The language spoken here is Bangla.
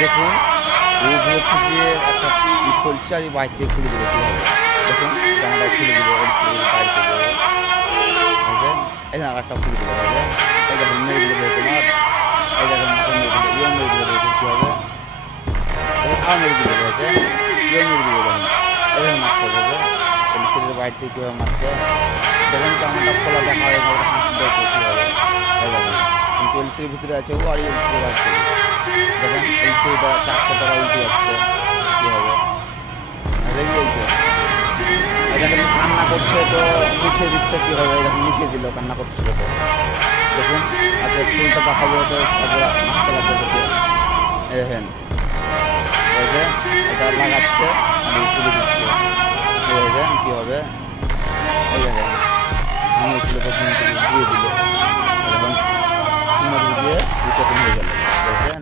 দেখুন ও ভিতর থেকে একটা খুলছে আর বাইর থেকে খুলে দেবে কীভাবে। দেখুন জামাটা খুলে দেবে এলসিডির বাইর থেকে, বুঝলেন? এই যে আর একটা খুলে দেবে, বুঝলেন? এই দেখুন মেরে দিলে দেখুন, আর এই দেখুন মাকে মেরে দিলে, ইও মেরে দিলে দেখুন কীভাবে, আর মেরে দিলে বুঝলেন, ইও মেরে দিলে দেখুন, এই দেখুন মারছে, বুঝলেন? এলসিডির বাইর থেকে কীভাবে মারছে দেখুন, জামাটা খোলা দেখা হয় না, হাসি দেখবে কীভাবে, এই দেখুন কিন্তু এলসিডির ভিতরে আছে ও, আর এলসিডির বাইর থেকে দেখেন এলসিডিটা 400 টাকা উল্টে যাচ্ছে কীভাবে, রেগে গেছে। এই দেখেন কান্না করছে তো মুছিয়ে দিচ্ছে কীভাবে, এই দেখুন মুছিয়ে দিল, কান্না করছিল তো দেখুন। আচ্ছা ফুলটা দেখাবো তো তারপরে আসতে লাগবে থেকে, এই দেখেন এই যে এটা লাগাচ্ছে আর তুলে দিচ্ছে, এই দেখেন কীভাবে, এই দেখেন ঘুমিয়েছিল তো ঘুম থেকে ঘুরিয়ে দিল, এখন চুমা দিয়ে উচ্চাটন হয়ে গেল, দেখেন।